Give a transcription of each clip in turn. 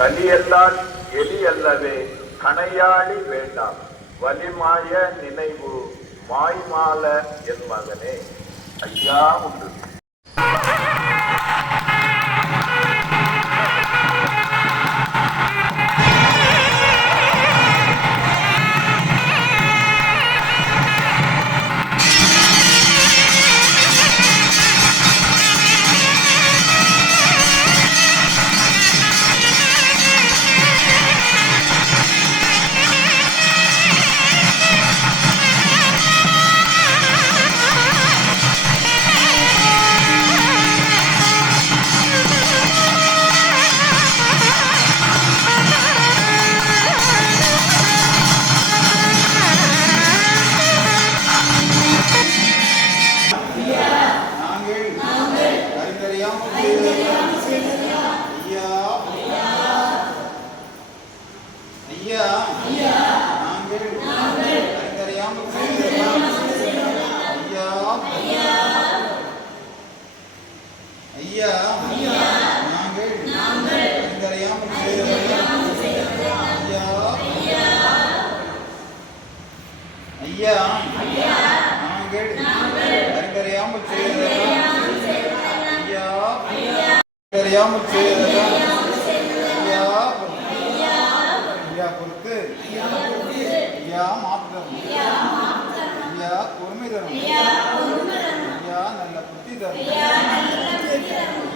கலியல்லால் எலி அல்லவே கணையாளி வேண்டாம். வலிமாய நினைவு மாய்மால என் மகனே. ஐயா உண்டு. பிழையாமல் ஐயா பொறுத்து ஐயா மாற்றம் ஐயா பொறுமை தரும் ஐயா நல்ல புத்தி தரும்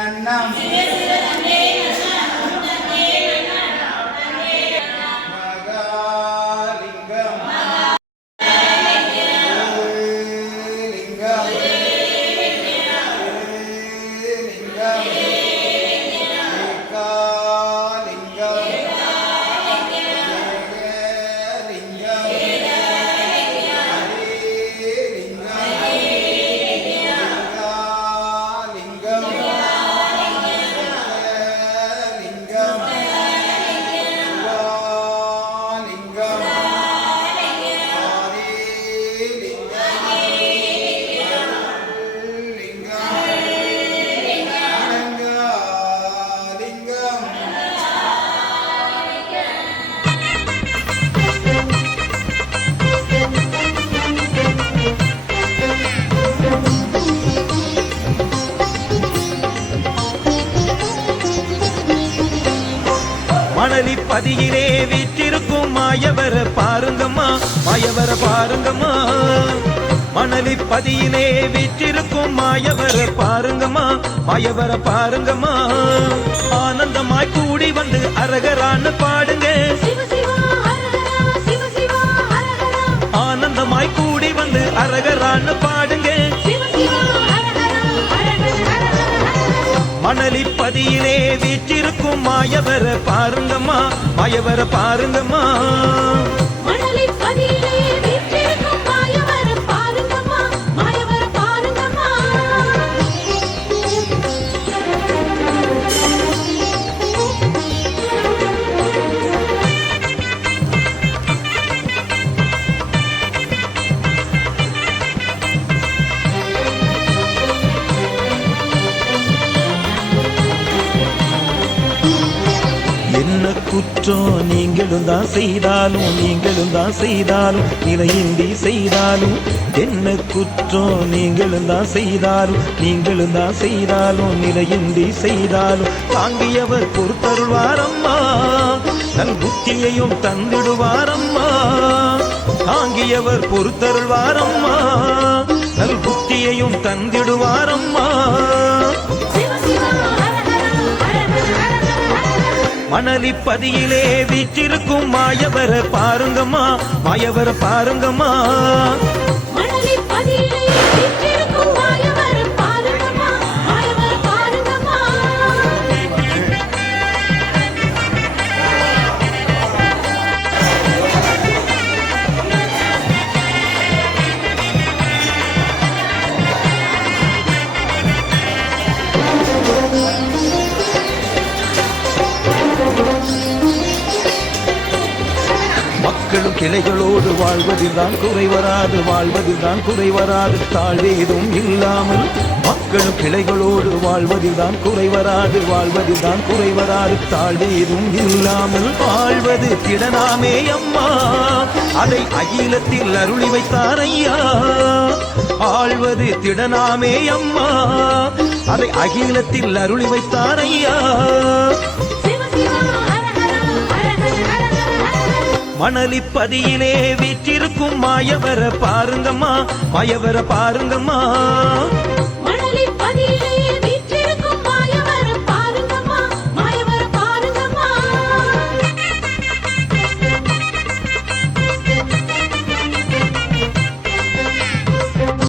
தந்தே மணலி பதியிலே வீற்றிருக்கும் மாயவர பாருங்கம்மா மாயவர பாருங்கம்மா. மணலி பதியிலே வீற்றிருக்கும் மாயவர பாருங்கம்மா மாயவர பாருங்கம்மா. ஆனந்தமாய் கூடி வந்து அரகரான்னு பாடுங்க. ஆனந்தமாய் கூடி வந்து அரகரான்னு பாடுங்க. மணலி பதியிலே வீற்றிருக்கும் மாயவர பாருங்கம்மா மாயவர பாருங்கம்மா. மணலி பதிலே குற்றம் நீங்களும் தான் செய்தாலும் நீங்களும் தான் செய்தாலும் நிலையின்றி செய்தாலும் என்ன குற்றம் நீங்களும் தான் செய்தாலும் நீங்களும் தான் செய்தாலும் நிலையின்றி செய்தாலும் தாங்கியவர் பொறுத்தருள்வாரம்மா தன் புத்தியையும் தந்திடுவாரம்மா. தாங்கியவர் பொறுத்தருள்வாரம்மா. நல் புத்தியையும் தந்திடுவாரம்மா. மணலிப்பதியிலே வீற்றிருக்கும் மாயவர பாருங்கம்மா மாயவர பாருங்கம்மா. மக்களும் கிளைகளோடு வாழ்வதில் தான் குறை வராது வாழ்வதில் தான் குறை வராது. தாழ்வேதும் இல்லாமல் மக்களும் கிளைகளோடு வாழ்வதில் தான் குறை வராது வாழ்வதில் தான் குறை வராது. தாழ்வேதும் இல்லாமல் வாழ்வது திடனாமே அம்மா. அதை அகிலத்தில் அருளி வைத்தார் ஐயா. ஆழ்வது திடனாமே அம்மா. அதை அகிலத்தில் அருளி வைத்தார் ஐயா. மணலிப்பதியிலே வீற்றிருக்கும் மாயவர பாருங்கம்மா மாயவர பாருங்கம்மா.